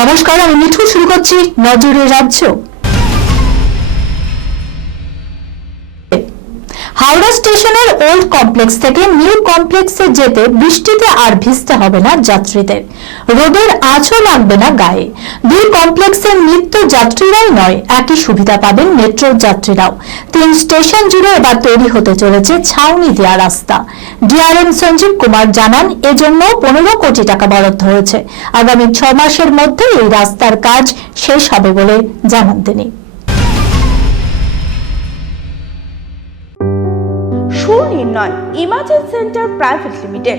নমস্কার আমি মিঠু শুরু করছি নজরের রাজ্য। হাওড়া স্টেশনের ওল্ড কমপ্লেক্স থেকে নিউ কমপ্লেক্সে যেতে বৃষ্টিতে আর ভিজতে হবে না যাত্রীদের। রোদের আঁচও লাগবে না গায়ে। দুই কমপ্লেক্সের নিত্য যাত্রীরাই নয়, একই সুবিধা পাবেন মেট্রো যাত্রীরাও। তিন স্টেশন জুড়ে এবার তৈরি হতে চলেছে ছাউনি দেওয়া রাস্তা। ডিআরএম সঞ্জীব কুমার জানান, এজন্য পনেরো কোটি টাকা বরাদ্দ হয়েছে। আগামী ছ মাসের মধ্যে এই রাস্তার কাজ শেষ হবে বলে জানান তিনি। Sunirnoy imaging centre private limited.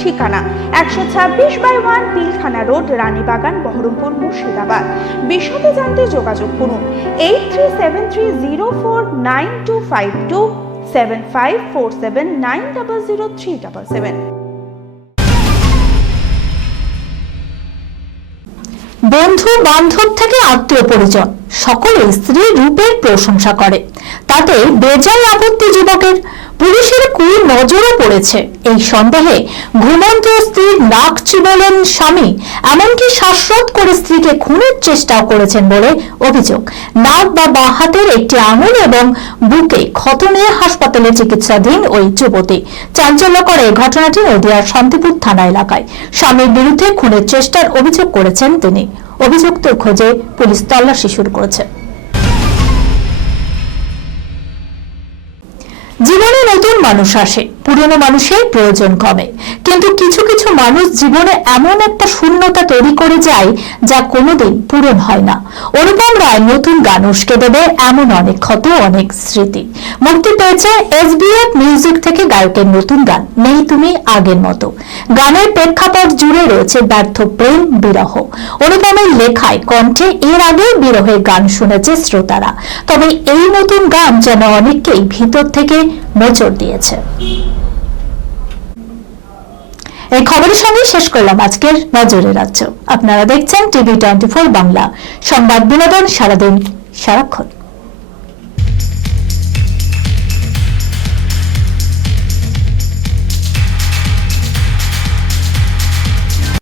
ঠিকানা একশো ছাব্বিশ by one Pilkhana road, Ranibagan, Berhampore, Murshidabad. বিশদে জানতে যোগাযোগ করুন eight three seven three zero four nine two five two seven five four seven nine double zero three double seven. বন্ধু বান্ধব থেকে আত্মীয় পরিজন, সকলে স্ত্রীর রূপের প্রশংসা করে। তাতে বেজায় আপত্তি যুবকের পুলিশের কুই নজরও পড়েছে। এই সন্দেহে ঘুমন্ত স্ত্রীর নাক চিবলেন স্বামী, এমনকি শ্বাসরোধ করে স্ত্রীকে খুনের চেষ্টাও করেছেন বলে অভিযোগ। নাক বা বাঁ হাতের একটি আঙুল এবং বুকে ক্ষত নিয়ে হাসপাতালে চিকিৎসাধীন ওই যুবতী। চাঞ্চল্যকর এই ঘটনাটি নদিয়ার শান্তিপুর থানা এলাকায়। স্বামীর বিরুদ্ধে খুনের চেষ্টার অভিযোগ করেছেন তিনি। অভিযুক্ত খোঁজে পুলিশ তল্লাশি শুরু করেছে। নতুন মানুষ আসে পুরনো মানুষের প্রয়োজন কমে। কিন্তু কিছু কিছু মানুষ জীবনে এমন একটা শূন্যতা তৈরি করে যায় যা কোনোদিন পূরণ হয় না। অনুপম রায় নতুন গান উস্কে দেবে এমন অনেক ক্ষত, অনেক স্মৃতি। মুক্তি পেয়েছে এসবিএফ মিউজিক থেকে গায়কের নতুন গান, নেই তুমি আগের মতো। গানের প্রেক্ষাপট জুড়ে রয়েছে ব্যর্থ প্রেম, বিরহ। অনুপমের লেখায় কণ্ঠে এর আগে বিরহের গান শুনেছে শ্রোতারা। তবে এই নতুন গান যেন অনেককেই ভিতর থেকে মোচড় দিয়েছে। এই খবরের সঙ্গে শেষ করলাম আজকের নজরে রাজ্য। আপনারা দেখছেন টিভি টোয়েন্টি ফোর বাংলা। সংবাদ বিনোদন সারাদিন, সারাক্ষণ।